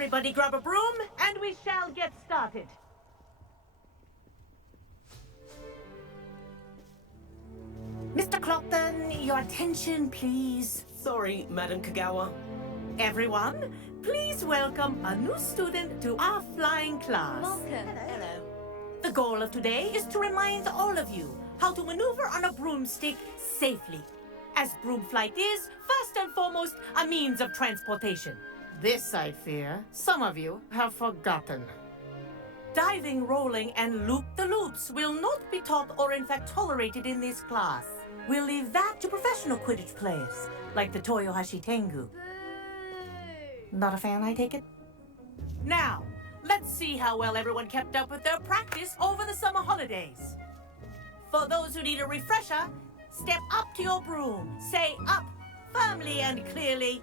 Everybody grab a broom, and we shall get started. Mr. Clopton, your attention, please. Sorry, Madam Kogawa. Everyone, please welcome a new student to our flying class. Welcome. Hello. The goal of today is to remind all of you how to maneuver on a broomstick safely, as broom flight is, first and foremost, a means of transportation. This, I fear, some of you have forgotten. Diving, rolling, and loop-the-loops will not be taught or in fact tolerated in this class. We'll leave that to professional Quidditch players, like the Toyohashi Tengu. Not a fan, I take it? Now, let's see how well everyone kept up with their practice over the summer holidays. For those who need a refresher, step up to your broom, say up, firmly and clearly,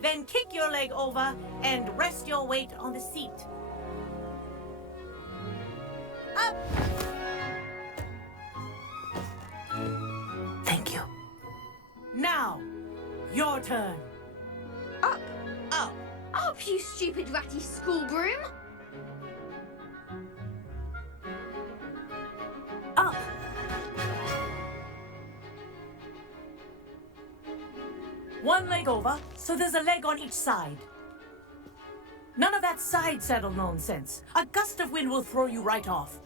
then kick your leg over and rest your weight on the seat. Up! Thank you. Now, your turn. Up! Up! Up, you stupid ratty school broom! Up! One leg over, so there's a leg on each side. None of that side saddle nonsense. A gust of wind will throw you right off.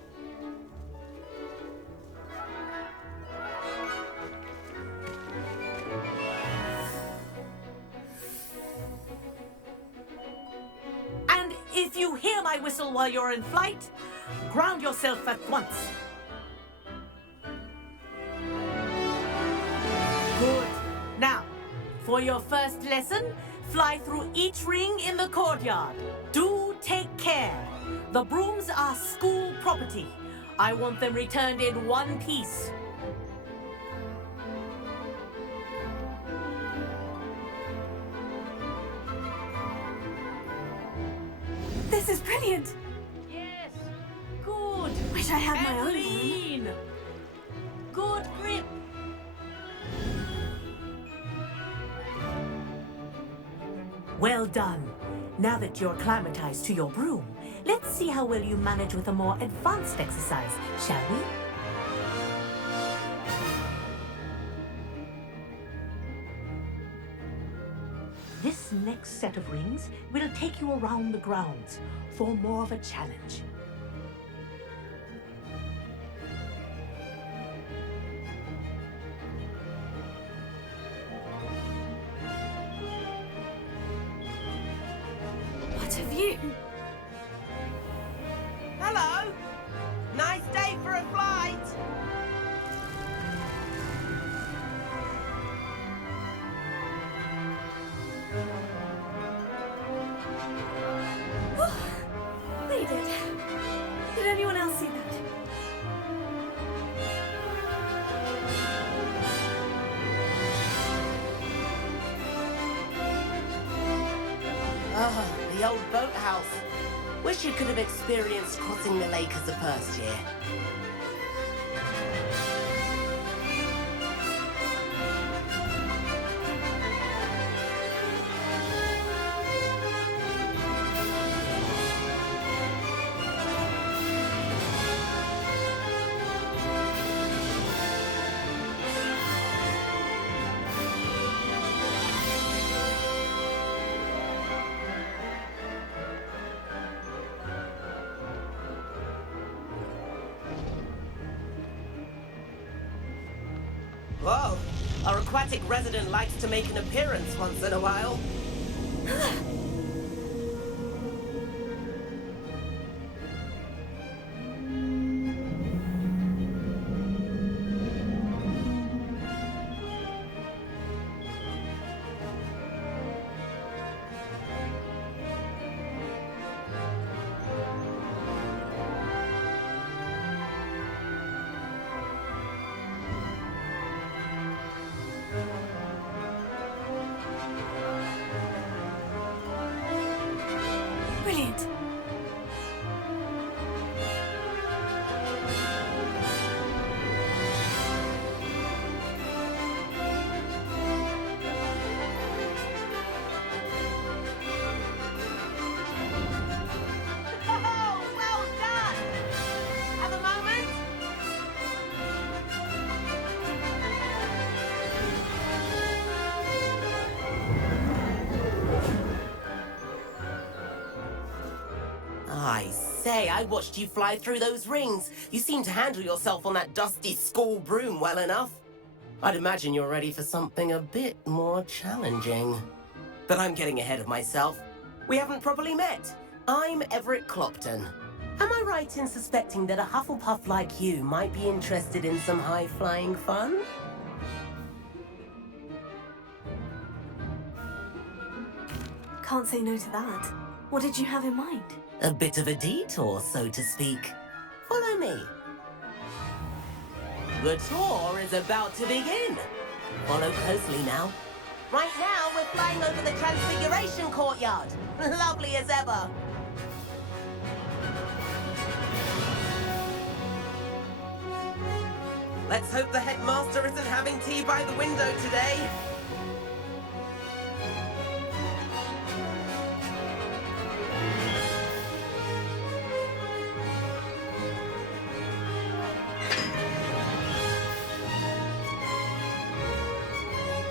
And if you hear my whistle while you're in flight, ground yourself at once. Good. Now, for your first lesson, fly through each ring in the courtyard. Do take care. The brooms are school property. I want them returned in one piece. This is brilliant. Yes. Good. Wish I had my And own. lean. Good grip. Well done. Now that you're acclimatized to your broom, let's see how well you manage with a more advanced exercise, shall we? This next set of rings will take you around the grounds for more of a challenge. What a view. Hello! Nice day for a flight! We did. Did anyone else see that? Ah, the old boathouse. Wish you could have experienced crossing the lake as a first year. Whoa! Our aquatic resident likes to make an appearance once in a while. say, I watched you fly through those rings. You seem to handle yourself on that dusty school broom well enough. I'd imagine you're ready for something a bit more challenging. But I'm getting ahead of myself. We haven't properly met. I'm Everett Clopton. Am I right in suspecting that a Hufflepuff like you might be interested in some high-flying fun? Can't say no to that. What did you have in mind? A bit of a detour, so to speak. Follow me. The tour is about to begin. Follow closely now. Right now, we're flying over the Transfiguration Courtyard. Lovely as ever. Let's hope the headmaster isn't having tea by the window today.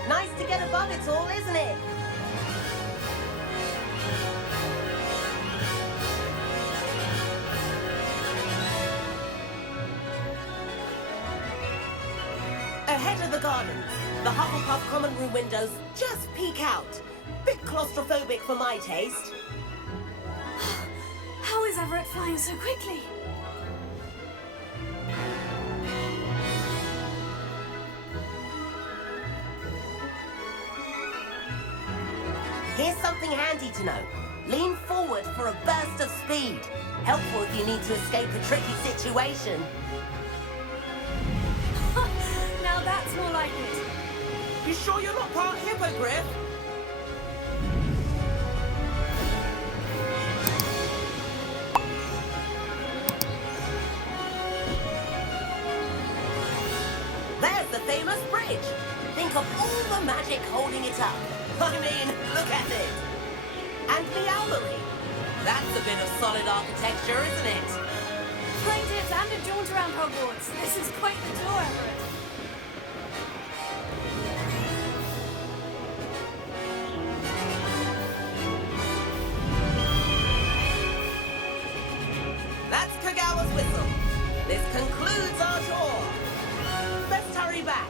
Nice to get above it all, isn't it? Ahead of the gardens, the Hufflepuff common room windows just peek out. Bit claustrophobic for my taste. How is Everett flying so quickly? Here's something handy to know. Lean forward for a burst of speed. Helpful if you need to escape a tricky situation. Now that's more like it. You sure you're not part hippogriff? There's the famous bridge. Think of all the magic holding it up. I mean, look at it. And the owlery. That's a bit of solid architecture, isn't it? Plaintiffs and a jaunt around Hogwarts. This is quite the tour, Everett. That's Kogawa's whistle. This concludes our tour. Let's hurry back.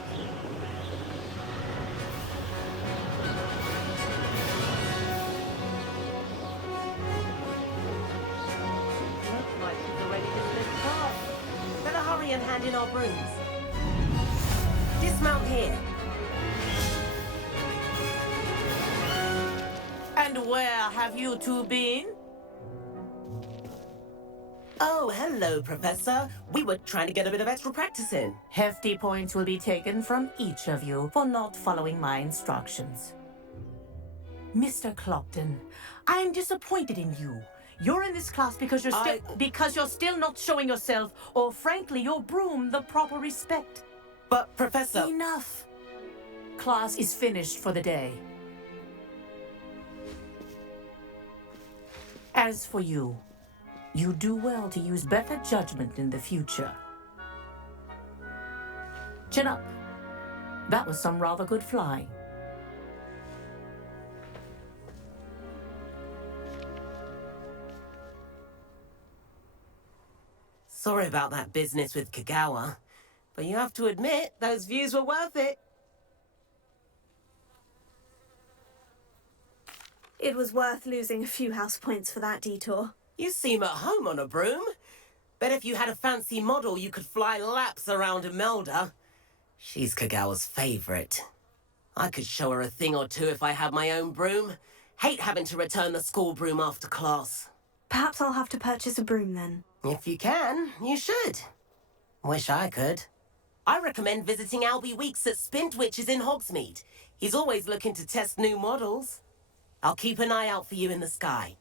Looks like she's already dismissed class. Better hurry and hand in our brooms. Dismount here. And where have you two been? Oh, hello, Professor. We were trying to get a bit of extra practice in. Hefty points will be taken from each of you for not following my instructions. Mr. Clopton, I'm disappointed in you. You're in this class because you're still not showing yourself, or frankly, your broom, the proper respect. But, Professor... Enough. Class is finished for the day. As for you, you do well to use better judgment in the future. Chin up. That was some rather good flying. Sorry about that business with Kogawa, but you have to admit, those views were worth it. It was worth losing a few house points for that detour. You seem at home on a broom. Bet if you had a fancy model, you could fly laps around Imelda. She's Kogawa's favorite. I could show her a thing or two if I had my own broom. Hate having to return the school broom after class. Perhaps I'll have to purchase a broom then. If you can, you should. Wish I could. I recommend visiting Albie Weekes at Spintwitches in Hogsmeade. He's always looking to test new models. I'll keep an eye out for you in the sky.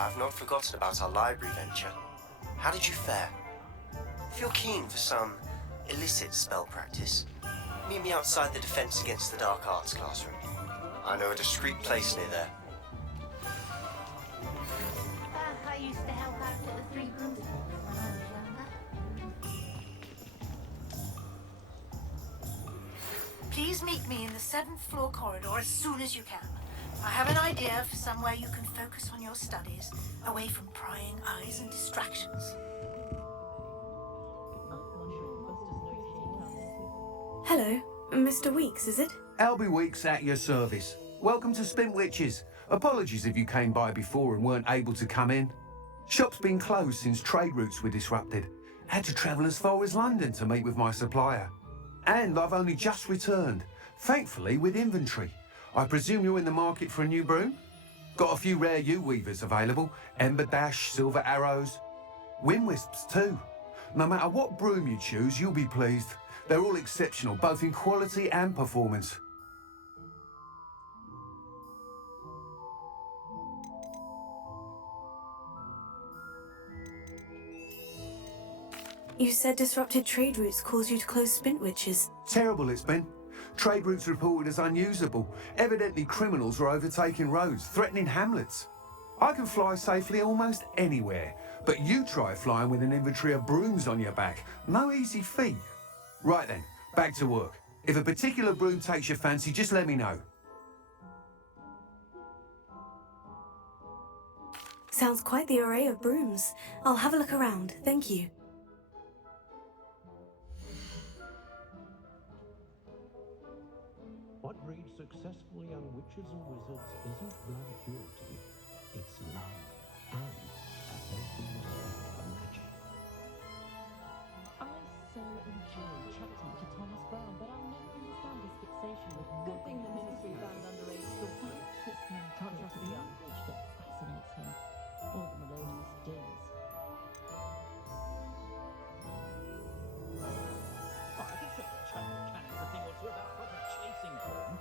I've not forgotten about our library venture. How did you fare? If you're keen for some illicit spell practice, meet me outside the Defense Against the Dark Arts classroom. I know a discreet place near there. I used to help out at the Three Brooms when I was younger. Please meet me in the 7th floor corridor as soon as you can. I have an idea for somewhere you can focus on your studies, away from prying eyes and distractions. Hello, Mr. Weekes, is it? Albie Weekes at your service. Welcome to Spintwitches. Apologies if you came by before and weren't able to come in. Shop's been closed since trade routes were disrupted. Had to travel as far as London to meet with my supplier. And I've only just returned, thankfully with inventory. I presume you're in the market for a new broom? Got a few rare U-weavers available. Ember Dash, Silver Arrows. Wind Wisps too. No matter what broom you choose, you'll be pleased. They're all exceptional, both in quality and performance. You said disrupted trade routes caused you to close Spintwitches. Terrible it's been. Trade routes reported as unusable. Evidently criminals were overtaking roads, threatening hamlets. I can fly safely almost anywhere, but you try flying with an inventory of brooms on your back. No easy feat. Right then, back to work. If a particular broom takes your fancy, just let me know. Sounds quite the array of brooms. I'll have a look around, thank you. What breeds successful young witches and wizards isn't blood purity, it's love and a healthy respect for magic. I so enjoy chatting to Thomas Brown, but I'll never understand his fixation with good thing the ministry banned underage school. It's my can't trust the young witch that fascinates him, or the melodious dills. I can certainly chat with Cannon for a thing or two about proper chasing broom.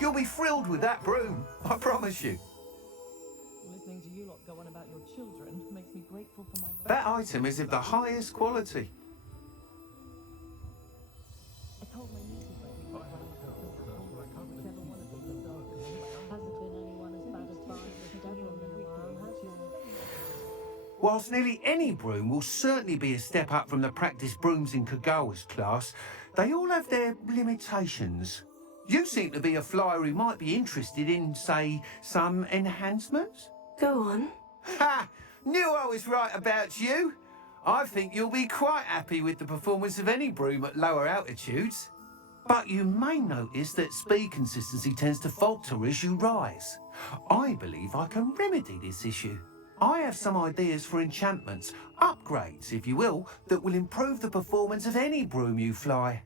You'll be thrilled with that broom, I promise you. Listening to you lot go on about your children makes me grateful for my... That item is of the highest quality. I told my nieces that whichever one of them hasn't been anyone as bad as Barney the devil in a while, has yours? Whilst nearly any broom will certainly be a step up from the practice brooms in Kogawa's class, they all have their limitations. You seem to be a flyer who might be interested in, say, some enhancements? Go on. Ha! Knew I was right about you. I think you'll be quite happy with the performance of any broom at lower altitudes. But you may notice that speed consistency tends to falter as you rise. I believe I can remedy this issue. I have some ideas for enchantments, upgrades if you will, that will improve the performance of any broom you fly.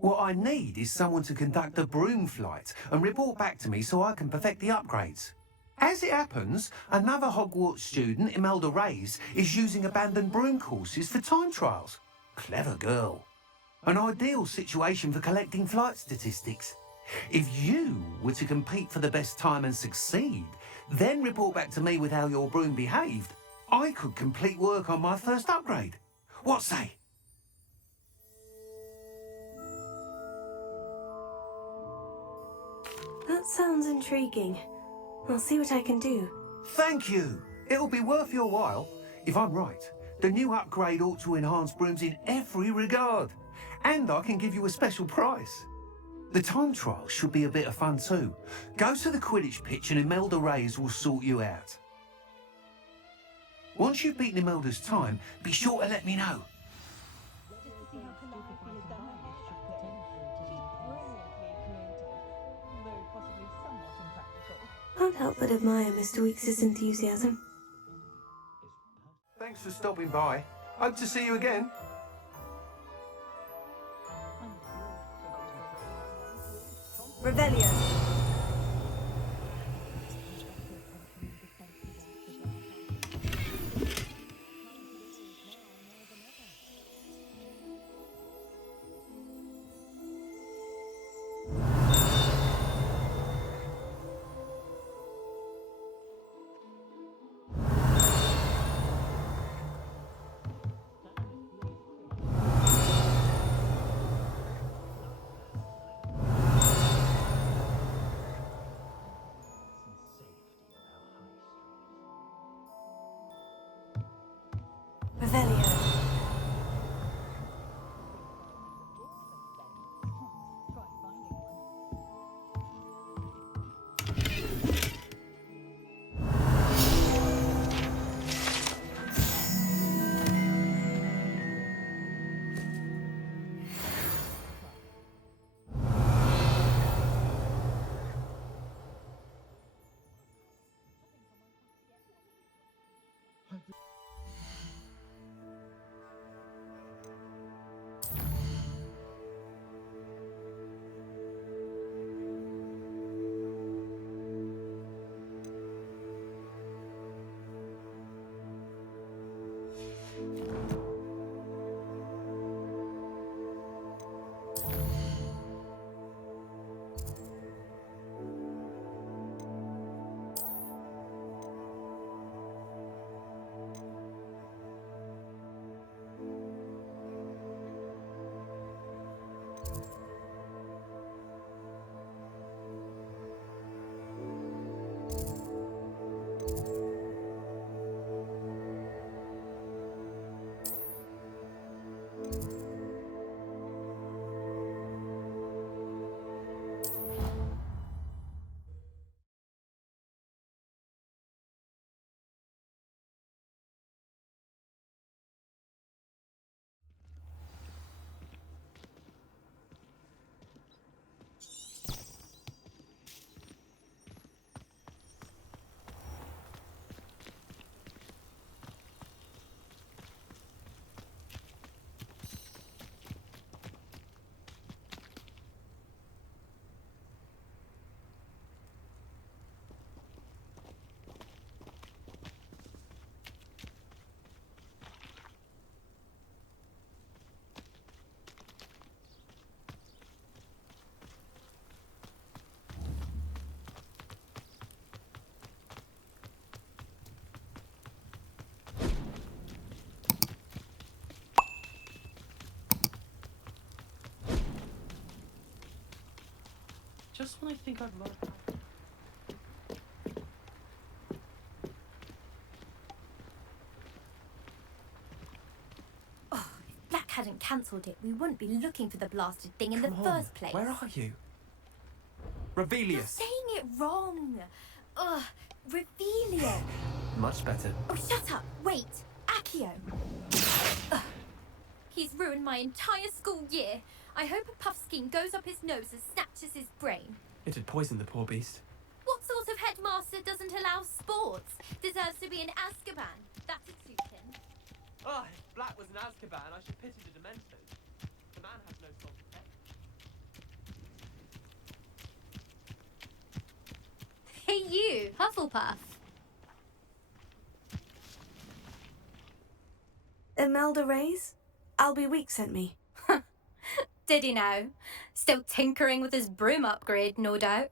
What I need is someone to conduct a broom flight and report back to me so I can perfect the upgrades. As it happens, another Hogwarts student, Imelda Reyes, is using abandoned broom courses for time trials. Clever girl. An ideal situation for collecting flight statistics. If you were to compete for the best time and succeed, then report back to me with how your broom behaved, I could complete work on my first upgrade. What say? That sounds intriguing. I'll see what I can do. Thank you. It'll be worth your while. If I'm right, the new upgrade ought to enhance brooms in every regard. And I can give you a special price. The time trial should be a bit of fun too. Go to the Quidditch Pitch and Imelda Reyes will sort you out. Once you've beaten Imelda's time, be sure to let me know. Can't help but admire Mr. Weekes' enthusiasm. Thanks for stopping by. Hope to see you again. Revelio. Revelio. Just when I think I've lost. Oh, if Black hadn't cancelled it, we wouldn't be looking for the blasted thing in the first place. Where are you? You're Revelius. saying it wrong. Ugh, Revelio. Much better. Oh, shut up. Wait. Accio. Ugh. He's ruined my entire school year. I hope a puff scheme goes up his nose and snatches his brain. It'd poison the poor beast. What sort of headmaster doesn't allow sports? Deserves to be in Azkaban. That'd suit him. Oh, if Black was in Azkaban, I should pity the Dementors. The man has no soul to take. Hey you, Hufflepuff. Imelda Reyes? Albie Weekes sent me. Did he now? Still tinkering with his broom upgrade, no doubt.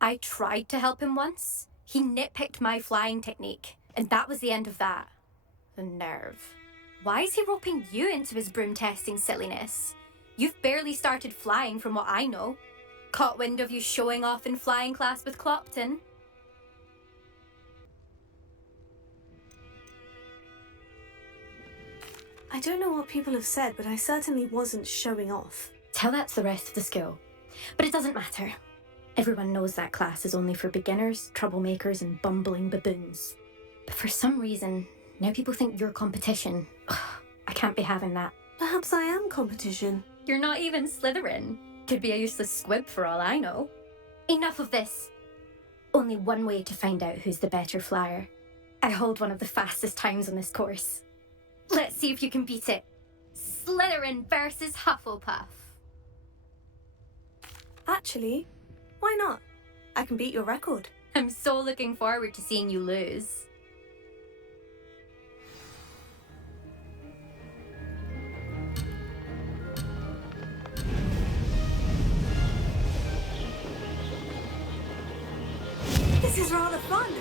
I tried to help him once. He nitpicked my flying technique, and that was the end of that. The nerve. Why is he roping you into his broom testing silliness? You've barely started flying from what I know. Caught wind of you showing off in flying class with Clopton. I don't know what people have said, but I certainly wasn't showing off. Tell that to the rest of the school. But it doesn't matter. Everyone knows that class is only for beginners, troublemakers, and bumbling baboons. But for some reason, now people think you're competition. Ugh, I can't be having that. Perhaps I am competition. You're not even Slytherin. Could be a useless squib for all I know. Enough of this. Only one way to find out who's the better flyer. I hold one of the fastest times on this course. Let's see if you can beat it. Slytherin versus Hufflepuff. Actually, why not? I can beat your record. I'm so looking forward to seeing you lose. This is rather fun.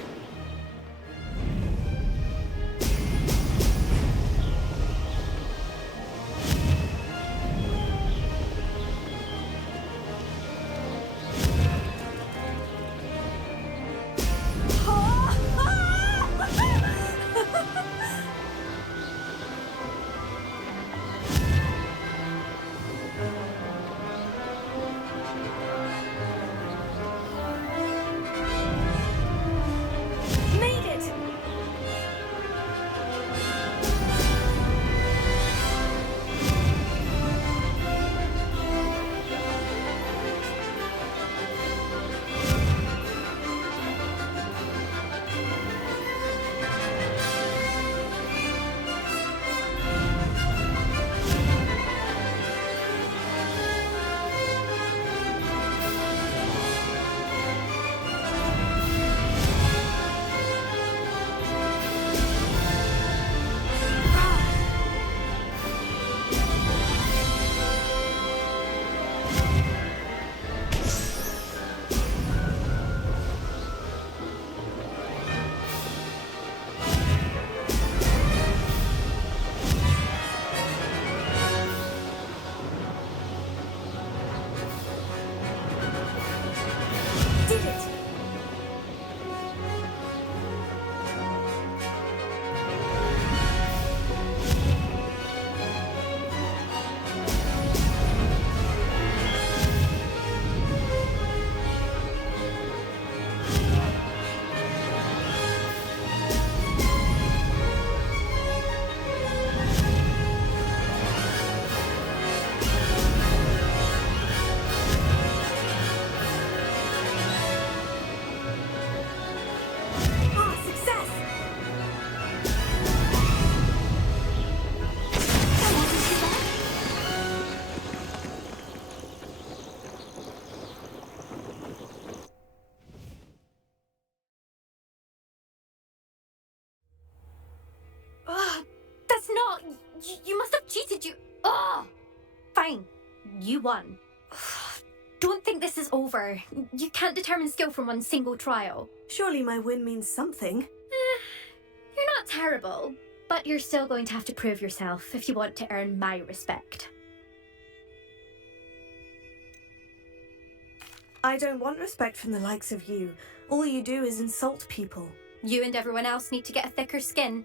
it's not. You must have cheated. Fine. You won. Don't think this is over. You can't determine skill from one single trial. Surely my win means something. You're not terrible, but you're still going to have to prove yourself if you want to earn my respect. I don't want respect from the likes of you. All you do is insult people. You and everyone else need to get a thicker skin.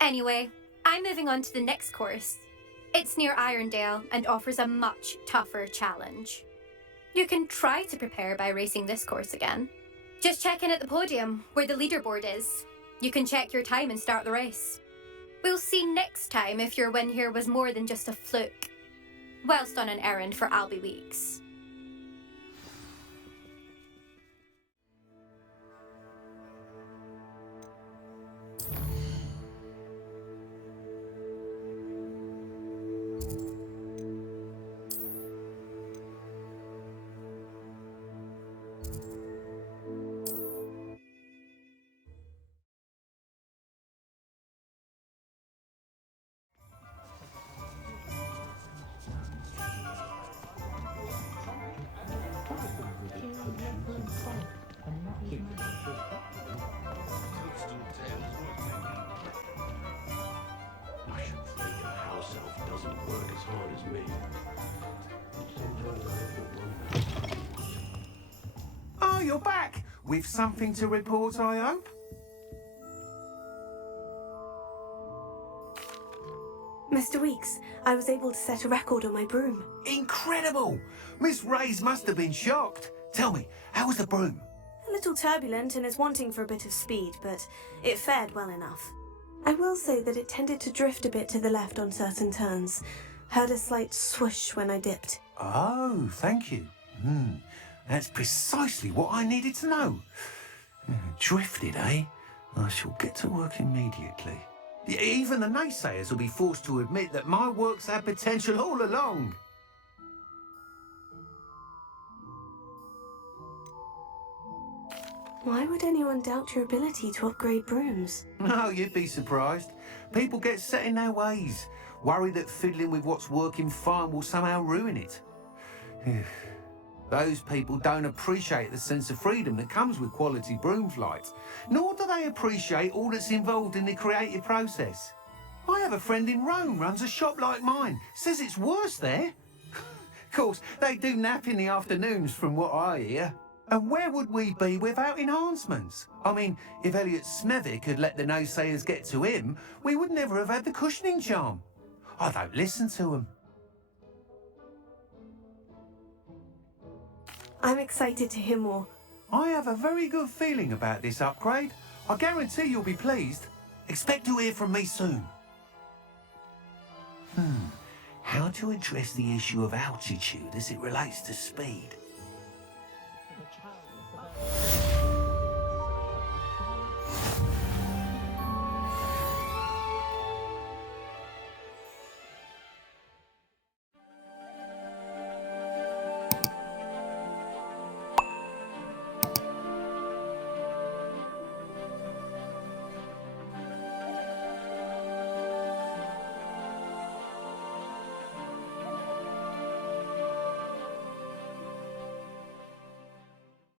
Anyway, I'm moving on to the next course. It's near Irondale and offers a much tougher challenge. You can try to prepare by racing this course again. Just check in at the podium, where the leaderboard is. You can check your time and start the race. We'll see next time if your win here was more than just a fluke. Whilst on an errand for Albie Weekes. I should think a house elf doesn't work as hard as me. Oh, you're back! With something to report, I hope? Mr. Weekes, I was able to set a record on my broom. Incredible! Miss Reyes must have been shocked. Tell me, how was the broom? A little turbulent and is wanting for a bit of speed, but it fared well enough. I will say that it tended to drift a bit to the left on certain turns. Heard a slight swoosh when I dipped. Oh, thank you. That's precisely what I needed to know. Drifted, eh? I shall get to work immediately. Even the naysayers will be forced to admit that my work's had potential all along. Why would anyone doubt your ability to upgrade brooms? No, you'd be surprised. People get set in their ways, worry that fiddling with what's working fine will somehow ruin it. Those people don't appreciate the sense of freedom that comes with quality broom flight, nor do they appreciate all that's involved in the creative process. I have a friend in Rome runs a shop like mine, says it's worse there. Of course, they do nap in the afternoons from what I hear. And where would we be without enhancements? I mean, if Elliot Smethwick had let the naysayers get to him, we would never have had the cushioning charm. I don't listen to them. I'm excited to hear more. I have a very good feeling about this upgrade. I guarantee you'll be pleased. Expect to hear from me soon. How to address the issue of altitude as it relates to speed?